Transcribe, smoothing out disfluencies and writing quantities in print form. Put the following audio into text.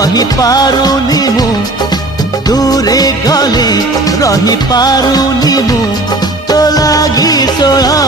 रही पारुनी मु दूरे गले रही पारुनी मु तो लागी सोला